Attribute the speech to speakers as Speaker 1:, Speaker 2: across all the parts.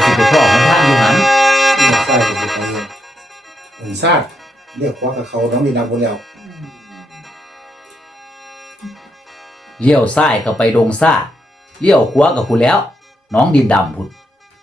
Speaker 1: สิไปพ่อของทางอยู่หัน
Speaker 2: เลี้ยวซ้ายก็สิไปองซาดเลี้ยวขวากับเขาน้องมีน้ำหมดแล้ว
Speaker 1: เลี้ยวซ้ายก็ไปดงซ่าเลี้ยวขวาก็พู้นแล้วน้องดินดำพุ่น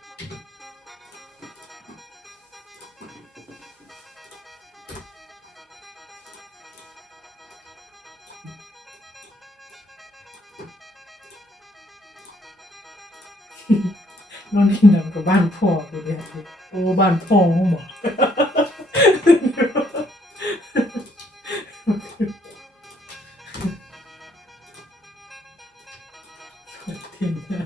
Speaker 3: นอนกินน้ำกับบ้านพ่อกูเนี่ยโอ้บ้านพ่อมึงบอกทิ้งนะ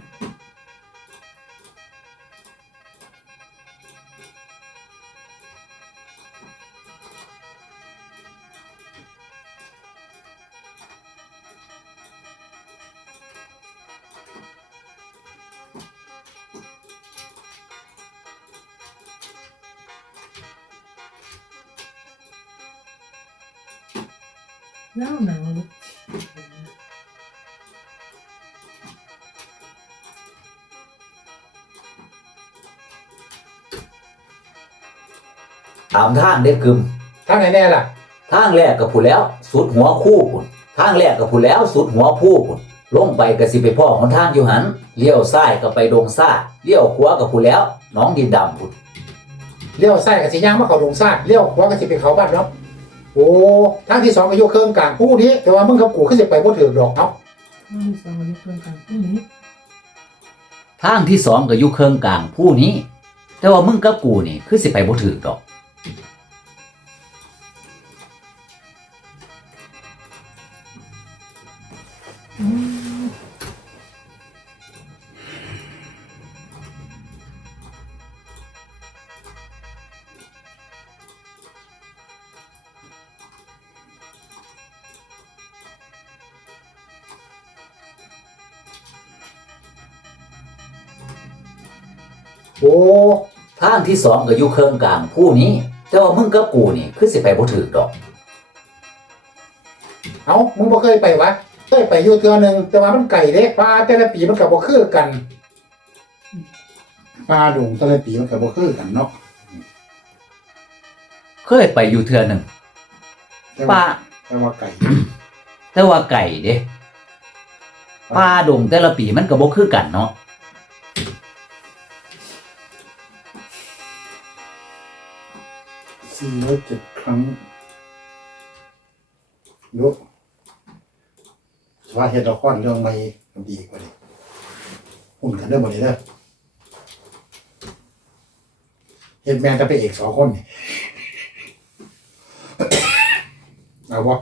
Speaker 3: หนาวลูก
Speaker 1: ตามทางเด็ดกึม
Speaker 2: ทางไหนแน่ล่ะ
Speaker 1: ทางแรกก็พู้นแล้วสุดหัวคู่พุ่นทางแรกก็พู้นแล้วสุดหัวผู้พุ่นลงไปก็สิไปพ่อของทางอยู่หันเลี้ยวซ้ายก็ไปดงซ่าเลี้ยวขวาก็พู้นแล้วน้องดินดำพุ่น
Speaker 2: เลี้ยวซ้ายกับสิย่างมาเขาลงซาดเลี้ยวขวากับสิไปเขาบ้านเนาะโอ้ทางที่สองก็อยู่เครื่องกลางผู้นี้แต่ว่ามึงกับกูขึ้นสิไปบ่ถึงดอกเนาะ
Speaker 3: ไม่สองวันนี้เพิ่งกันพรุ่งนี้
Speaker 1: ทางที่สองก็อยู่เครื่องกลางผู้นี้ แต่ว่ามึงกับกูนี่คือสิไปบ่ถึกดอก
Speaker 2: โอ้
Speaker 1: ทางที่สองก็อยู่เครื่องกลางผู้นี้ แต่ว่ามึงกับกูนี่คือสิไปบ่ถึกดอก
Speaker 2: เอ้ามึงบ่เคยไปวะเคยไปอยู่เทื่อนึงแต่ว่ามันไกลเด้ป่าแต่ละปีมันก็บ่คือกันป่าดงแต่ละปีมันก็บ่คือกันเนาะ
Speaker 1: เคยไปอยู่เทื่อหนึง
Speaker 2: แต่
Speaker 1: ป่า
Speaker 2: ว่าไกล
Speaker 1: แต่ว่าไก่เด้ป่าดงแต่ละปีมันก็บ่คือกันเนาะ
Speaker 2: 407 ครั้งดูว่าเฮ็ดละครเรื่องใหม่ดีกว่านี้หุ่นกันได้บ่นี่เด้อเฮ็ดแม่นแต่พระเอก2คนนี่เอาบ่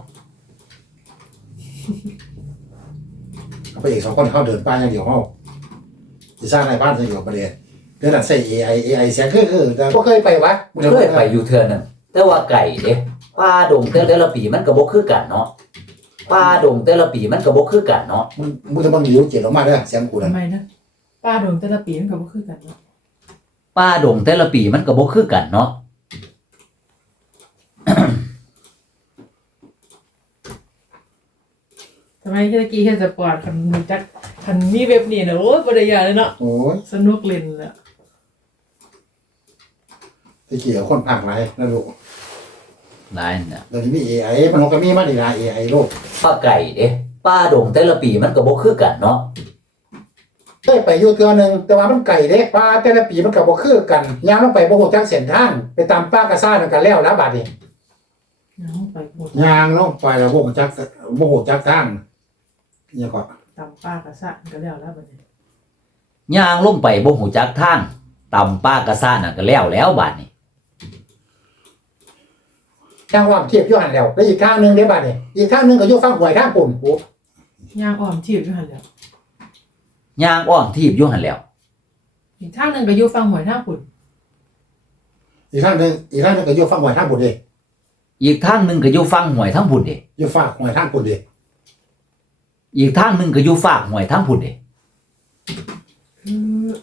Speaker 2: เอาพระเอก2คนเขาเดินป่าอย่างเดียวเฮาสิสร้างในบ้านซะอยู่ประเดี๋ยวเดี๋ยวนั้นใส่ AI เสียงคือแต่บ่เคยไปวะ
Speaker 1: เคยไปอยู่เทื่อหนึงแต่ว่าไก่เด้ป่าดงแต่ละปีมันก็บ่คือกันเนาะป่าดงแต่ละปีมันก็บ่คือกันเนาะ
Speaker 2: มึงจะบังหลิวเจ็ดออกมาเด้อเสียงกูนั่น
Speaker 3: ทำไมนะป้าโดนแต่ละปีมันก็บ่คือกันเนาะ
Speaker 1: ป่าดงแต่ละปีมันก็บ่คือกันเนาะ
Speaker 3: ทำไมเมื่อกี้เฮ็ดสปอร์ตคันมีจักคันมีเว็บนี่นะโอ้ยบ่ได้ยากเลยเนาะ
Speaker 2: โอ้ย
Speaker 3: สนุกเล่นแหละ
Speaker 2: ตะกี้เอาคนภาคหลายนะลูก
Speaker 1: หลายน่ะ
Speaker 2: เดี๋ยวนี้มี AI มันก็มีมาดีนะ AI โลก
Speaker 1: ป่าไก่เด้ป่าดงแต่ละปีมันก็บ่คือกันเนาะ
Speaker 2: เคยไปอยู่เทื่อนึงแต่ว่ามันไกลเด้ป่าแต่ละปีมันก็บ่คือกันย่างลงไปบ่ฮู้จักเส้นทางไปตามป่ากระซ่านั่นก็แล้วบัดนี้
Speaker 3: เอาไปหมด
Speaker 2: ย่างลงไปแล้วบ่ฮู้จักทางเนี่ยก็
Speaker 3: ตามป้ากระสะก็แล้วบัดนี้
Speaker 1: ย่างลงไปบ่ฮู้จักทางตำป่ากระซ่าน่ะก็แล้วบัดนี้
Speaker 2: ย่างความเทียบอยู่หั่นแล้วแล้วอีกทางนึงเด้บัดนี้อีกทางนึงก็อยู่ฝั่งห้วยทางปุ่นโอ้
Speaker 3: ย่างอ้อมทีบอยู่หั่นแหล้ว
Speaker 1: ย่างอ้อมทีบอยู่หั่นแหล้ว
Speaker 3: อีกทางหนึงก็อยู่ฝั่งห้วยทางปุ่น
Speaker 2: อีกทางนึงก็อยู่ฝั่งห้วยทางปุ่นเด้
Speaker 1: อีกทางหนึงก็อยู่ฝั่งห้วยทางพุ่นเด้
Speaker 2: อยู่ฝั่งห้วยทางปุ่นเด้
Speaker 1: อีกทางหนึงก็อยู่ฝากห้วยทางพุ่นเด้
Speaker 3: คือ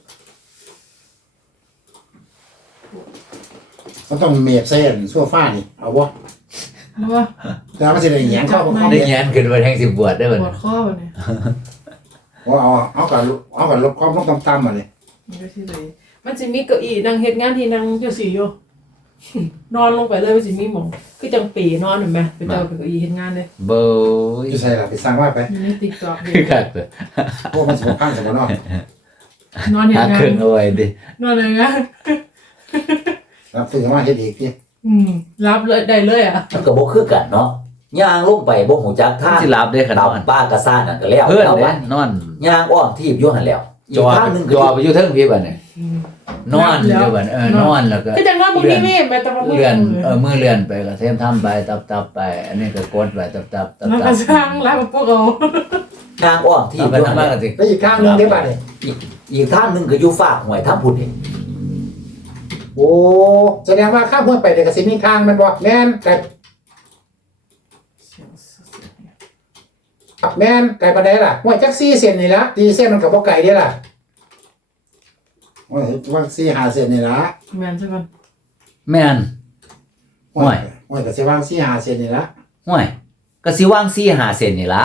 Speaker 2: มันต้องเมฟเส้นโซฟานี่เอาบ่
Speaker 3: เพราะว่า
Speaker 2: แล้วมันสิได้แหยงเข้าบ่เข้า
Speaker 1: ได้
Speaker 2: เด้
Speaker 1: แยนขึ้นมาแทงสิบวชได้
Speaker 3: ป
Speaker 1: บัด
Speaker 3: ว
Speaker 1: นี้
Speaker 3: ดข้อบัดนี้
Speaker 2: เอากับลบความลงต่ำๆมาเลย
Speaker 3: มันก็สิเลยมันจะมีเก้าอี้นั่งเฮ็ดงานที่นั่งอยู่สี่อยู่ นอนลงไปเลยมันจะมีหมองคือจังปีนอนเห็นไหมไปเจอเป็นเก้าอี้เฮ็ดงานเลย
Speaker 1: เบย
Speaker 2: อยู่ใส่ล่ะไปสร้างว่าไป
Speaker 3: อยู่ในติ๊กต็อก
Speaker 1: คือคักเลย
Speaker 2: พวกมันสิบ่พังซะบ่เนาะ
Speaker 3: นอนเฮ็ด
Speaker 1: หาง
Speaker 3: า
Speaker 1: เคน รื่องเอาไว้ดิ
Speaker 3: นอนเลยงาน
Speaker 2: รับซื้อมาเฮ็ดอีกติ
Speaker 3: รับเลยได้เลยอ่ะ
Speaker 1: มันก็บ่คือกันเนาะย่างลงไปบ่ฮู้จักทาง
Speaker 4: สิรับได้ขนาดนั้น
Speaker 1: ดำป้ากระซ่านนั่นก็แล้ว
Speaker 4: เพื่อน
Speaker 1: เอา
Speaker 4: เด้
Speaker 1: ไว้
Speaker 4: นอน
Speaker 1: ย่างอ้อมทีบอยู่หั่นแล้วอี
Speaker 4: จ
Speaker 1: ก
Speaker 4: อ
Speaker 1: ทางหนึงก็
Speaker 4: จอไปอยู่เทิงพี่บัดนี้
Speaker 3: อืม
Speaker 4: นอนอยู่บัดนี้นอนแล้วก็
Speaker 3: ก็จังนอนบนนี้ไม่แม่แต่ว่า
Speaker 4: เลื่อนมือเลื่อนไปก็เทมทำไปตับไป อันนี้ก็กดไปตับ
Speaker 3: แล้วก็สร้างรับพวกเรา
Speaker 1: ย่างอ้อมทีบ
Speaker 4: ไป
Speaker 1: อยู่
Speaker 4: ทำ
Speaker 1: หั่น
Speaker 4: มา
Speaker 1: แล้ว
Speaker 4: ก็สิ
Speaker 2: แล้วอีกข้างหนึงได้บัดนี่
Speaker 1: อีกทางหนึงก็อยู่ฝากห้วยทางพุ่นนี่
Speaker 2: โอ้แสดงว่าข้ามห้วยไปเดี๋ยวก็สิมีทางแมันบ่แม่นไก่แม่นไก่ปานใดล่ะห้วยจัก4เซนนี่ล่ะ4เซนมันก็บ่ไกลเด้ล่ะห้วยว่า4-5เซนนี่ล่ะ
Speaker 3: แม่นใช่ป่ะ
Speaker 4: แม่น
Speaker 2: ห้วยห้วยก็สิวาง4-5เซนนี่ล่ะ
Speaker 1: ห้วยก็สิวาง4-5เซนนี่ล่ะ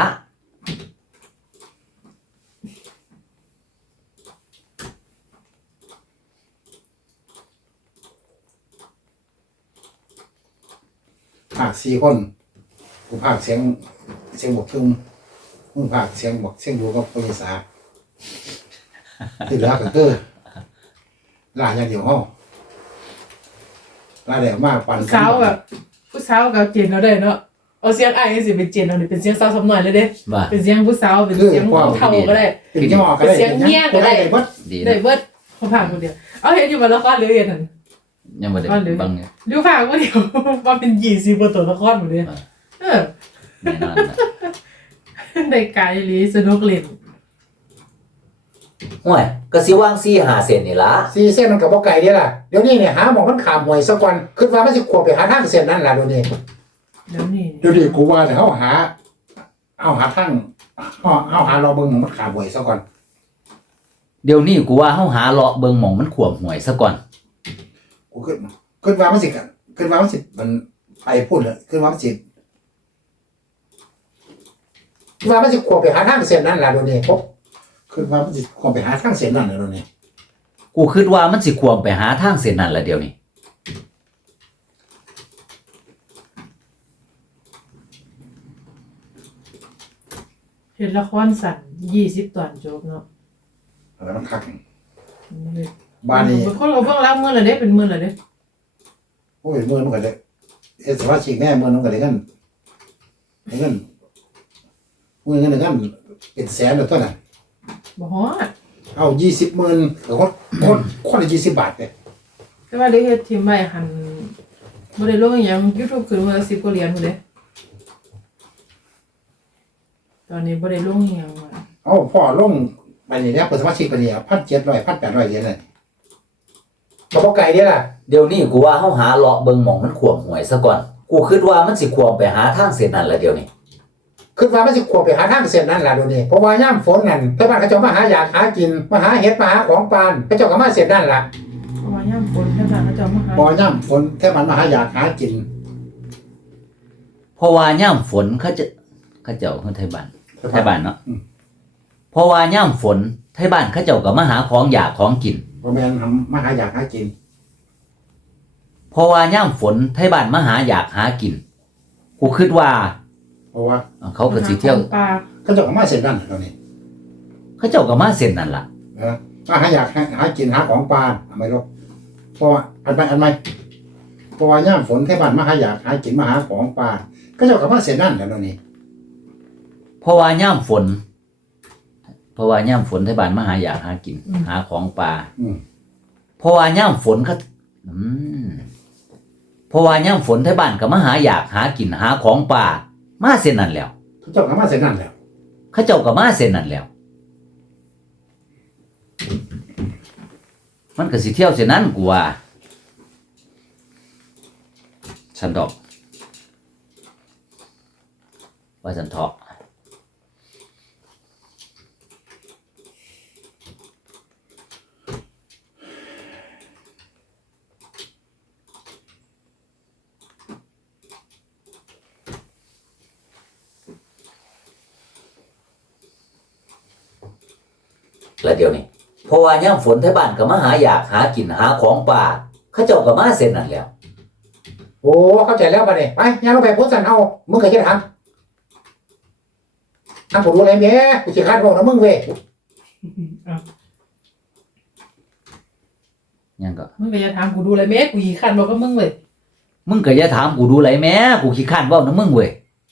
Speaker 2: ภาค4คนกูภาคเสียงบกทึมมึงภาคเสียงบกเสียงดูกับปุยสาที่เหลือก็คือล่าอย่างเดียวเฮาล่าแล้วมาปั่น
Speaker 3: สาวแบบผู้สาวกับเจนเราได้เนาะเอาเสียงไอ้สิเป็นเจนเราเนี่ยเป็นเสียงสาวสำหน่อยเลยเด้
Speaker 4: ว่า
Speaker 3: เป็นเสียงผู้สาวเป็นเสียงผู้เฒ่าก็ได้
Speaker 2: เป็นย่อก็ได้
Speaker 3: เสียงเงี้ยก็ได้
Speaker 2: เบิด
Speaker 4: ดี
Speaker 3: ได้
Speaker 4: นะ
Speaker 3: เบิดเขาผ่านคนเดียวเอาเห็นอยู่บนละครหรือเห็นนั่น
Speaker 4: ยังบ่ได้บังเนี่ย
Speaker 3: ดูผ่านคนเดียวว่าเป็น20บนตัวละครหมดเลยเออ
Speaker 4: แน่นอนนะ
Speaker 3: ได้กายลีสนุกเล่น
Speaker 1: ห้วยก็สิวาง4-5เซนนี่ล่ะ
Speaker 2: 4เส้นมันก็บ่ไกลเด้ล่ะเดี๋ยวนี้เนี่ยหาหมองมันขามหวยซะก่อนคิดว่ามันสิควรไปหาทางเส้นนั้นล่ะเดี๋ยวนี้
Speaker 3: แล้วนี่
Speaker 2: เดี๋ยวนี้กูว่าแต่เฮาหาทางเฮาหาเราเบิ่งมันขามหวยซะก่อน
Speaker 1: เดี๋ยวนี้กูว่าเฮาหาเลาะเบิ่งหม่องมันขวบหวยซะก่อน
Speaker 2: กูคิดว่ามันสิมันไปพูดเลยคิดว่ามันสิควรไปหาทางเส้นนั้นล่ะเดี๋ยวนี้พบคิดว่ามันสิควรไปหาทางเส้นนั้นล่ะเดี๋ยวนี้
Speaker 1: กูคิดว่ามันสิขวบไปหาทางเส้นนั้นละเดี๋ยวนี้
Speaker 3: เห็นละครสั้น20 ตอนจบเนาะ
Speaker 2: แล้วมันคักบ้านนี้
Speaker 3: บางคนเอาเบิ่งแล้วมื้อละเด้เป็นมื้อละเด้
Speaker 2: โอ้ยมื้อมันก็ได้เฮ็ดสมาชิกแน่มื้อมันก็ได้เงินมื้อเงินเป็นแสนแล้วตัวนั้น
Speaker 3: บ่ฮอด
Speaker 2: เอา20,000ก็คนละ20 บาทเด้
Speaker 3: แต่ว่าได้เฮ็ดทีมไว้หันบ่ได้ลงอีหยัง YouTube ขึ้นมา10กว่าเหรียญพุ่นเด้ตอนนี้บ่ได้ลงอีหยังว่า
Speaker 2: เอาพ่อลงไปนี่เนี่ยเปิดสมาชิกไปนี่1,700 1,800เหรียญน่ะก็บ่ไกลเด้ล่ะ
Speaker 1: เดี๋ยวนี้กูว่าเฮาหาเลาะเบิ่งหม่องมันขวบหวยซะก่อน กูคิดว่ามันสิขวบไปหาทางเส้นนั้นละเดี๋ยวนี้
Speaker 2: คิดว่ามันสิควรไปหาทางเส้นนั้นล่ะเดี๋ยวนี้เพราะว่ายามฝนนั่นชาวบ้านเขาเจ้ามาหาอยากหากินมาหาเห็ดมาหาของปานเขาเจ้าก็มาเส้นนั้นล่ะ
Speaker 3: เพราะว่ายามฝนเท่านั้นเขาจะเอามาหา
Speaker 2: บ่ยามฝนแท้มันมาหาอยากหากิน
Speaker 1: เพราะว่ายามฝนเขาเจ้าไทบ้านเนาะเพราะว่ายามฝนไทบ้านเขาเจ้าก็มาหาของอยากของกิน
Speaker 2: บ่แม่นมาหาอยากหากิน
Speaker 1: เพราะว่ายามฝนไทบ้านมาหาอยากหากิน กูคิดว่า
Speaker 2: เพราะว่า
Speaker 1: เขาก็สิเที่ยว
Speaker 3: ปลา
Speaker 2: เขาเจ้าก็มาเส้นนั้นเดี๋ยวนี้
Speaker 1: เขาเจ้าก็มาเส้นนั่นล่ะ
Speaker 2: นะมาหาอยากหากินหาของปานทำไมลูกเพราะว่าอันใหม่เพราะว่ายามฝนแท้บ้านมาหาอยากหากินมาหาของปานเขาเจ้าก็มาเส้นนั้นเดี๋ยวนี้
Speaker 1: เพราะว่ายามฝนไทบ้านมาหาอยากหากิน หาของป่า เพราะว่ายามฝนเขาเพราะว่ายามฝนไทบ้านก็มาหาอยากหากินหาของป่ามาเส้นนั่นแล้ว
Speaker 2: เขาเจ้าก็มาเส้นนั้นแล้ว
Speaker 1: เขาเจ้าก็มาเส้นนั่นแล้ว มันก็สิเที่ยวเส้นนั้นกูว่าฉันดอกว่าฉันเถาะ แล้วเดี๋ยวนี้พเพราะว่ายามฝนไทบ้านก็มาหาอยากหากินหาของป่าเขาเจ้าก็มาเส้นนั่นแหล้ว
Speaker 2: โอ้เข้าใจแล้วบัดนี้ไปย่างลงไปโพสต์สั่นเอามึงเคยคิดถามทำกูรู้อะไรแม่กูสิคาดบอกนะมึงเว้ย
Speaker 1: ยังก็
Speaker 3: มึงก็อย่าถามกูดูเลยแม่กูยีขันบอกก็มึงเลย
Speaker 1: มึงก็อย่าถามกูดูไหลแหม่กูขี้คร้านเว้านํมึงเว้ย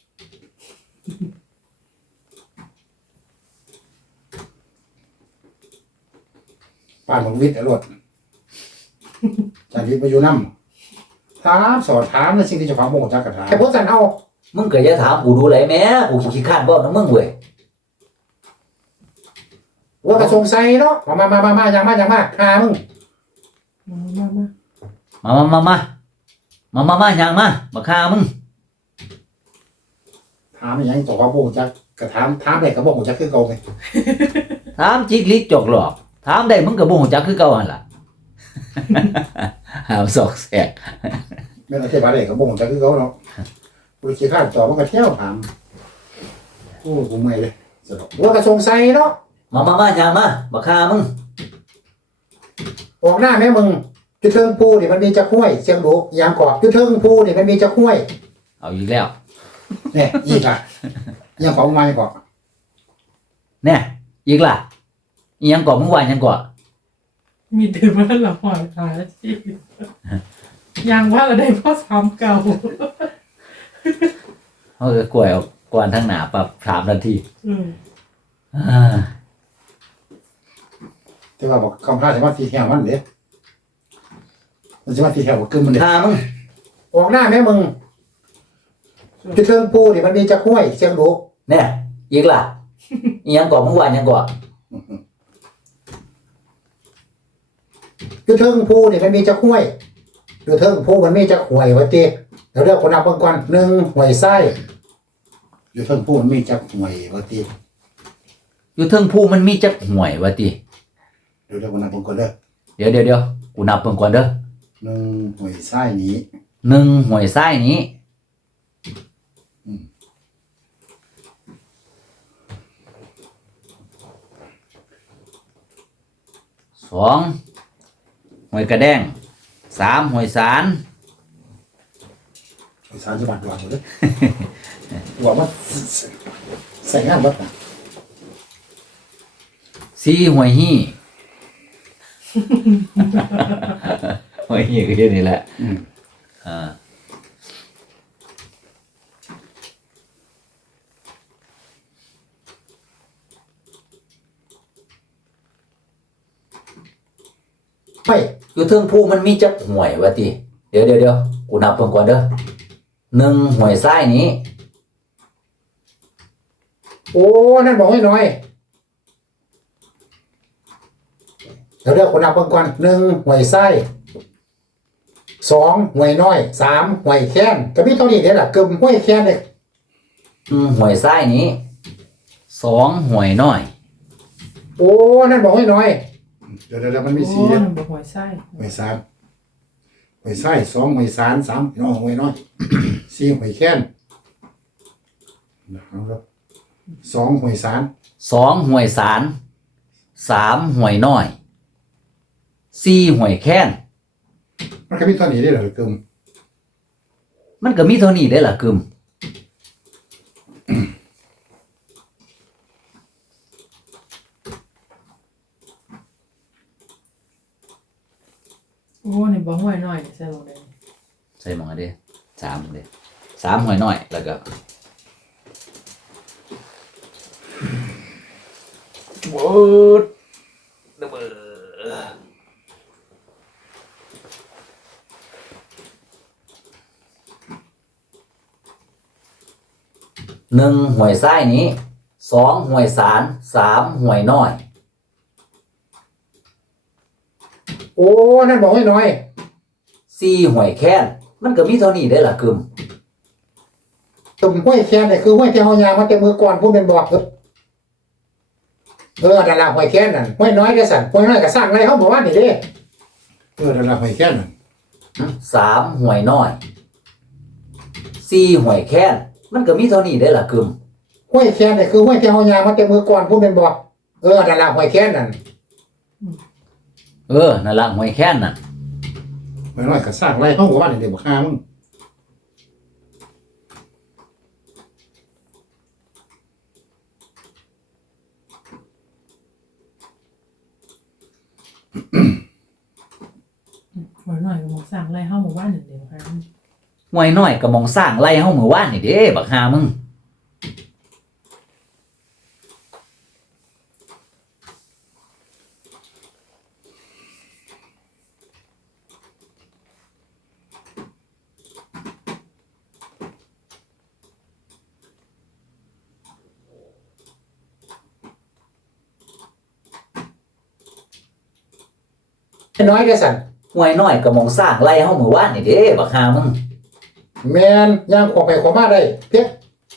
Speaker 2: ป้านของวิทย์อรวดจานวิทย์มาอยู่น้ำถามสอนถามในสิ่งที่เจ้าของบ่งจักกระถามแค่โพสต์สั่นเอา
Speaker 1: มึงก็อย่าถามกูดูไหลแหม่กูขี้คร้านเว้านํมึงเว้ย
Speaker 2: ว่ากระสงสัยเนาะมาอย่างมาหามึง
Speaker 1: มาย่างมาบักฆ่ามึง
Speaker 2: ถามอย่างเจ้าของบ่งจักกระถามได้ก็บ่งจักคือเก่าไง
Speaker 1: ถามจิกลิกจอกหลอกถามได้มึงก็บ่ฮู้จักคือเก่าหั่นล่ะ หามซอกแซก
Speaker 2: แม่นอธิบายได้ก็บ่งจักคือเก่าเนาะกูสิคาดต่อมันก็เที่ยวถามโอ้กูเมื่อยเลยสะดอกว่ากระสงสัยเนาะ
Speaker 1: มาย่างมาบักฆ่ามึง
Speaker 2: ออกหน้าแม่มึงจุดเทิงภูนี่มันมีจักห้วยเสียงดุยามกอกจุดเทิงภูนี่มันมีจักห้วย
Speaker 1: เอาอีกแล้ว
Speaker 2: เนี่ยอีกอ่ะยังของใหม่กอก
Speaker 1: แน่อีกล่ะอีหยังก่อมึงว่าหยังก่อ
Speaker 3: มีแต่ว่าเราหอยตายที่ยังว่าเราได้พ่อซ้ำเก่า
Speaker 1: เฮาก็กล้วยออกก่อนทางหน้าปั๊บ3 นาที อ่า
Speaker 2: แต่ว่าบอกคำพาสิมาทีแถวมันเด้มันสิมาทีแถวบ่กึมมันเด้
Speaker 1: ฆ่ามึง
Speaker 2: ออกหน้าแม่มึงจุดเทิงภูนี่มันมีจักห้วยเสียงดุ
Speaker 1: แน่อีกล่ะอีหยังก่อมึงว่าหยังก่อ
Speaker 2: จุดเทิงภูนี่มันมีจักห้วยจุดเทิงภูมันมีจักห้วยว่าติเดี๋ยวเรียกคนนับเบิ่งก่อน1ห้วยไส้จุดเทิงภูมันมีจักห้วยว่าติ
Speaker 1: อยู่เทิงภูมันมีจักห่วยว่าติ
Speaker 2: เดี๋ยวเรียกคนนับเบิ่งก่อนเด้อ
Speaker 1: เดี๋ยวกูนับเบิ่งก่อนเด้อ
Speaker 2: 1ห้วยไส้นี้
Speaker 1: 1ห่วยซ้ายนี้ 2ห่วยกระแดง3ห่วยสาร
Speaker 2: ห้วยสารสิบาทดวงเด้อว่ามันใส่งานเบิดน่ะ
Speaker 1: 4ห่วยฮี่ ห่วยฮี่ก็อยู่นี่แหละอ่า
Speaker 2: ไม่
Speaker 1: อยู่เทิงภูมันมีจักห่วยว่าติเดี๋ยวกูนับเบิ่งก่อนเด้อ1ห่วยซ้ายนี้
Speaker 2: โอ้นั่นบอกให้น้อยเดี๋ยวเรียกคนนับเบิ่งก่อน1ห้วยไส้2ห้วยน้อย3ห้วยแค้นก็มีเท่านี้เด้อล่ะกึมห้วยแค้นเนี่ย
Speaker 1: ห่วยซ้ายนี้2ห่วยน้อย
Speaker 2: โอ้นั่นบอกให้น้อยเดี๋ยวมันมี
Speaker 3: โอ้
Speaker 2: 4เด้อ
Speaker 3: บอกหอยไส้
Speaker 2: ห้วยสารห้วยไส้2ห้วยสาร3น้องห้วยน้อย4ห้วยแค้นเอาละ2ห้วยสาร
Speaker 1: 2ห่วยสาร3ห่วยน้อย4ห่วยแค้น
Speaker 2: มันก็มีเท่านี้เด้อล่ะกึม
Speaker 1: มันก็มีเท่านี้ได้ล่ะกึม
Speaker 3: โอ้นี่บอกหอยหน่อยใส่ลงเลย
Speaker 1: ใส่หมองอันเด้3เด้3ห่วยน้อยแล้วก็โอ้ระเบิด1ห่วยซ้ายนี้2ห่วยสาร3ห่วยน้อย
Speaker 2: โอ้นั่นบอกให้น้อย
Speaker 1: 4ห่วยแค้นมันก็มีเท่านี้ได้ล่ะกึม
Speaker 2: กึมห้วยแค้นเนี่ยคือห้วยที่เฮายางมาแต่มือก่อนผู้เป็นบอกนั่นล่ะห้วยแค้นนั่นห้วยน้อยเด้อสั่นห้วยน้อยก็สร้างอะไรเฮาบอกว่านี่เด้นั่นล่ะห้วยแค้นนั่น
Speaker 1: 3ห่วยน้อย4ห่วยแค้นมันก็มีเท่านี้ได้ล่ะกึม
Speaker 2: ห้วยแค้นเนี่ยคือห้วยที่เฮายางมาแต่มือก่อนผู้เป็นบอกนั่นล่ะห้วยแค้นนั่น
Speaker 1: นั่นละหวยแค้นน่ะ
Speaker 2: หวยน้อยก็สร้างไรห้องว่าเดี๋ยวบอกฆ่ามึง
Speaker 3: หัวหน่อยก็บอกสั่งไล่เข้าหมู่บ้านหนึ่งเดียวค่ะ
Speaker 1: หวยน้อยก็มองสร้างไล่เฮามื้อวานนี่เด้บักหามึง
Speaker 2: น้อยแค่สั่น
Speaker 1: หวยน้อยก็มองสร้างไล่เฮามื้อวานนี่เด้บักหามึง
Speaker 2: แมนย่างขวบไปขวบมาได้เพี้ย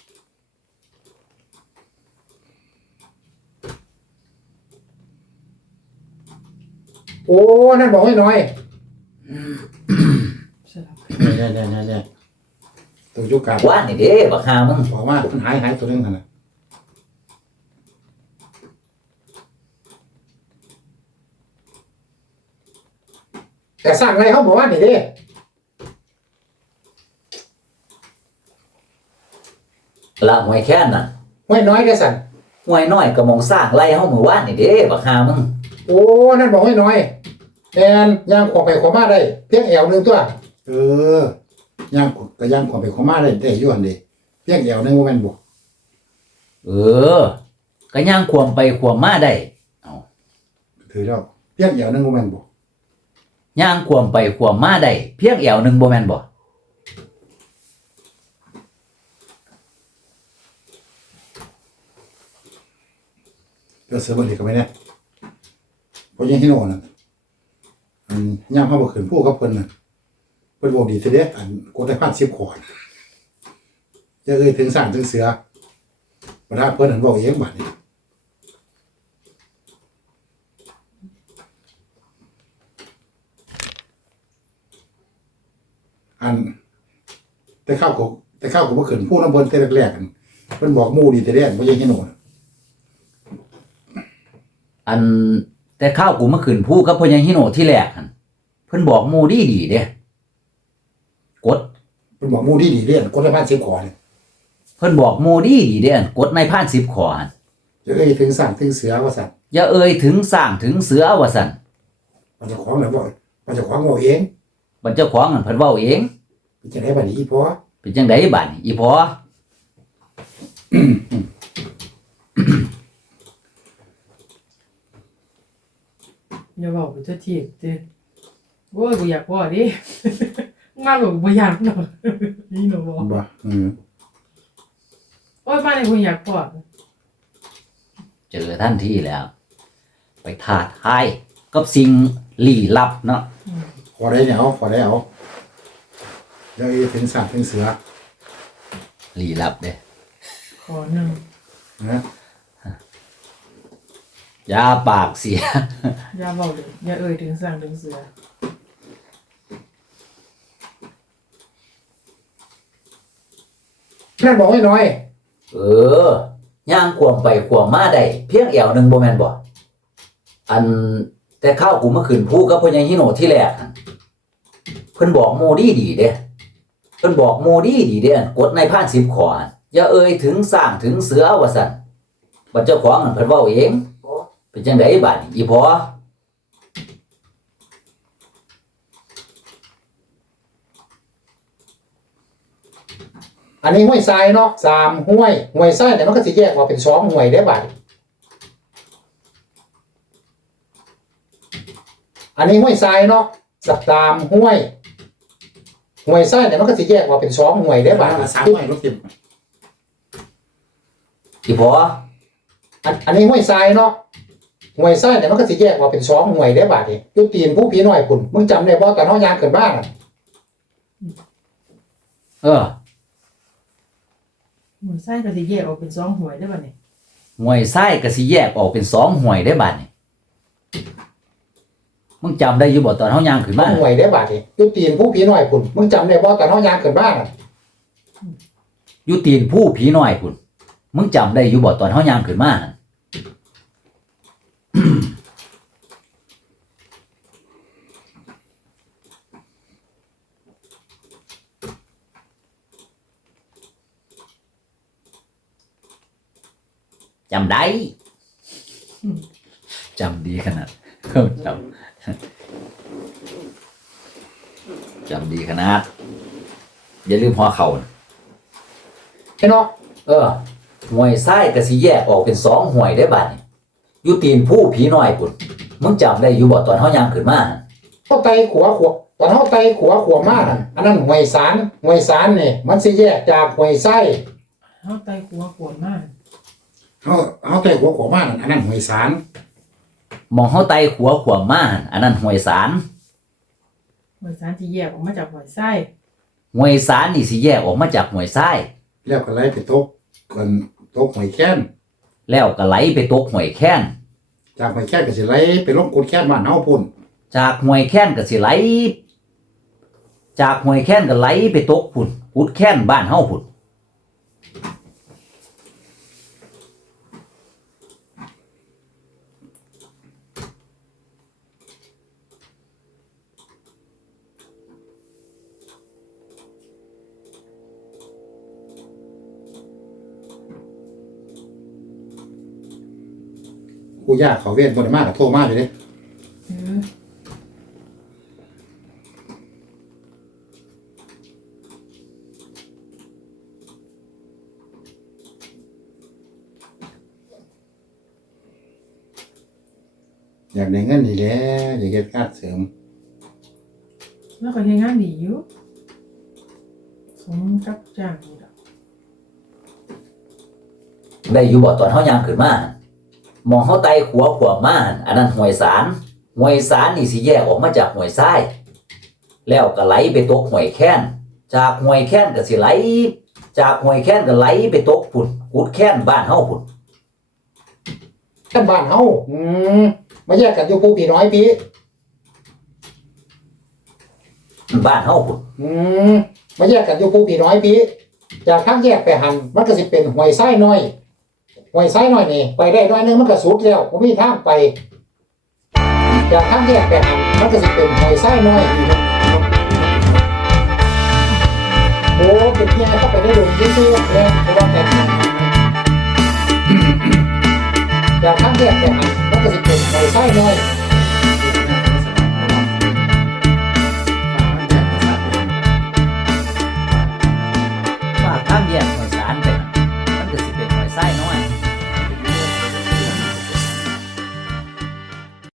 Speaker 2: โอ้นั่นบอกให้น้อย
Speaker 3: สลับ
Speaker 2: เนี่ยตัวยุกการ
Speaker 1: วานนี่เด้บักหามึง
Speaker 2: บอกว่ามันหายตัวนึงขนาดแต่สร้างอะไรเขาบอกว่านี่เด้
Speaker 1: ละหวยแค้นน่ะ
Speaker 2: ห้วยน้อยแค่สั่น
Speaker 1: หวยน้อยก็มองสร้างไล่เฮามื้อวานนี่เด้บักหามึง
Speaker 2: โอ้นั่นบอกให้น้อยแมนย่างขวบไปขวบมาได้เพียงแอวนึงตัวอย่างก็ย่างขวบไปขวบมาได้อยู่หันดิเพียงแอวนึงว่าแม่นบ่
Speaker 1: ก็ย่างควมไปควมมาได้
Speaker 2: ถือแล้วเพียงแอวนึงว่าแม่นบ่
Speaker 1: ย่างควมไปควมมาได้เพียงแอวหนึงบ่แม่นบ่
Speaker 2: เดี๋ยวเสือบ่ดีก็ไม่แน่เพราะยังฮิโน่น่ะย่างเขาบ่ขึ้นผู้กับเพิ่นน่ะเพิ่นบอกดีเสียเด้กดได้10 ขออย่าถึงสร้างถึงเสือบ่ได้เพิ่นนั่นบอกเองบัดนี้แต่ข้าวก็บ่ขึ้นผู้นำเพิ่นแต่แรกๆเพิ่นบอกหมู่ดีเสียเด้บ่ยังฮิโน่น่ะ
Speaker 1: อันแต่ข้าวกูมาขึ้นผู้กับพ่อใหญ่ฮิโนที่แรกหั่นเพิ่นบอกหมู่ดีเด้กด
Speaker 2: เพิ่นบอกหมู่ดีเด้กดได้10 ขอเนี่ย
Speaker 1: เพิ่นบอกหมู่ดีเด้อั่นกดในพาน10ขอหั่น
Speaker 2: อย่าถึงสร้างถึงเสือว่าซั่น
Speaker 1: อย่าเอ่ยถึงสร้างถึงเสือว่าซั่น
Speaker 2: มันจะของแล้วบ่มันจะของเอาเอง
Speaker 1: บัดเจ้าของนั่นเพิ่นเว้าเอง
Speaker 2: เป็นจังได๋บัดนี้อีพอ
Speaker 1: เป็นจังไดบัดนี้อีพอ
Speaker 3: อย่าบอกไปเจ้าทีบเจ้โอ้ยกูอยากบอกดิ งานหลวงกูอยากหรอกนี่หนูบอก
Speaker 2: บ่
Speaker 3: โอ้ยบ้านไหนกูอยากบอก
Speaker 1: เจอท่านที่แล้ว ไปท้าทายกับสิ่งลี้ลับเนาะ
Speaker 2: ขอได้เนี่ยเอาขอได้เอาเดี๋ยวถึงสร้างถึงเสือ
Speaker 1: ลี้ลับเด้
Speaker 3: ขอหนึ่ง
Speaker 2: นะ
Speaker 1: อย่าปากเสีย
Speaker 3: อย่าบอกเลยอย่าเอ่ยถึงสั่งถึงเสือ
Speaker 2: นั่นบอกให้น้อย
Speaker 1: ย่างควมไปควมมาได้เพียงแอวหนึงบ่แม่นบ่อันแต่ข้าวกูมาขึ้นผู้กับพ่อใหญ่ฮิโนที่แรกหั่นเพิ่นบอกหมู่ดีเด้เพิ่นบอกหมู่ดีเด้อั่นกดในพาน10ขอหั่นอย่าเอ่ยถึงสร้างถึงเสือว่าซั่นบัดเจ้าของนั่นเพิ่นเว้าเองเป็นจังไดบัดนี้อีพอ
Speaker 2: อันนี้ห้วยทรายเนาะ3ห้วยทรายเนี่ยมันก็สิแยกออกเป็น2ห้วยได้บัดอันนี้ห้วยทรายเนาะ3ห้วยทรายเนี่ยมันก็สิแยกออกเป็น2ห้วยได้บัด3ห้วยรถติด
Speaker 1: อีพอ
Speaker 2: อันนี้ห้วยทรายเนาะห้วยทรายเนี่ยมันก็สิแยกออกเป็น2ห้วยได้บัดนี่อยู่ตีนผู้ผีน้อยพุ่นมึงจำได้บ่ตอนเฮายางขึ้นบ้านน่ะ
Speaker 3: หมูไส้ก็จะแยกออกเป็นสองหวยได้ป่ะเนี่ย
Speaker 1: หวยไส้ก็สิแยกออกเป็น2หวยได้บัดนี้มึงจำได้อยู่บ่ตอนเฮาย่างขึ้นมา
Speaker 2: ห่วยได้บาดนี่อยู่ตีนผู้ผีน้อยพุ่นมึงจำได้บ่ตอนเฮายางขึ้นบ้านน่ะ
Speaker 1: อยู่ตีนผู้ผีน้อยพุ่นมึงจำได้อยู่บ่ตอนเฮาย่างขึ้นมาหั่นจำได้
Speaker 4: จำดีขนาด เพิ่มจำดีขนาด อย่าลืมหัวเข่าน่ะ
Speaker 2: ไอ้เนาะ
Speaker 1: ห่วยทรายก็สิแยกออกเป็น2ห่วยได้บัดนี้อยู่ตีนผู้ผีน้อยพุ่นมึงจำได้อยู่บ่ตอนเฮาย่างขึ้นมา
Speaker 2: เฮาไตขัวตอนเฮาไตขัวมานั่นอันนั้นห้วยสารนี่มันสิแยกจากห้วยไส้
Speaker 3: เฮาไตขัวขวนมาก
Speaker 2: เฮาไตขัวมานั่นอันนั้นห้วยสาร
Speaker 1: มองเฮาไตขัวขวมมาหั่นอันนั้นห่วยสาร
Speaker 3: หวยสารที่แยกออกมาจากหวยไส้
Speaker 1: ห่วยสารนี่สิแยกออกมาจากห่วยทราย
Speaker 2: แล้วก็ไหลไปตกห้วยแค้น
Speaker 1: แล้วก็ไหลไปตกห่วยแค้น
Speaker 2: จากห้วยแค้นก็สิไหลไปลงกุดแค้นบ้านเฮาพุ่น
Speaker 1: จากห่วยแค้นก็สิไหล จากห่วยแค้นก็ไหลไปตกพุ่นกุดแค้นบ้านเฮาพุ่น
Speaker 2: ครูย่าเขาเวรบ่ได้มาก็โทรมาอยู่เด้
Speaker 3: เออ
Speaker 2: อยากได้เงินนี่แหละอยากเฮ็ดงานเสริม
Speaker 3: แล้วก็เฮ็ดงานดีอยู่สมกับจ้างนี่ดอก
Speaker 1: ได้อยู่บ่ตอนเฮาย่างขึ้นมา มองเฮาไตขัวขวมมาหั่นอันนั้นห่วยสารห่วยสารนี่สิแยกออกมาจากห่วยทราย แล้วก็ไหลไปตกห่วยแค้น จากห่วยแค้นก็สิไหล จากห่วยแค้นก็ไหลไปตกพุ่นกุดแค้นบ้านเฮาพุ่น
Speaker 2: กันบ้านเฮามาแยกกันอยู่ผู้พี่น้อยพี่
Speaker 1: บ้านเฮาพุ่น
Speaker 2: มาแยกกันอยู่ผู้พี่น้อยพี่จากทางแยกไปหันมันก็สิเป็นห้วยไส้น้อยห้วยไส้น้อยนี่ไปได้น้อยนึงมันก็สุดแล้วบ่มีทางไป จากทางแยกไปหันมันก็สิเป็นห้วยไส้น้อยโอ้เป็นเพียงเข้าไปได้ลงซื่อๆแล้วเพราะว่าแต่จากทางแยกไปหันมันก็สิเป็นห้วยไส้น้อย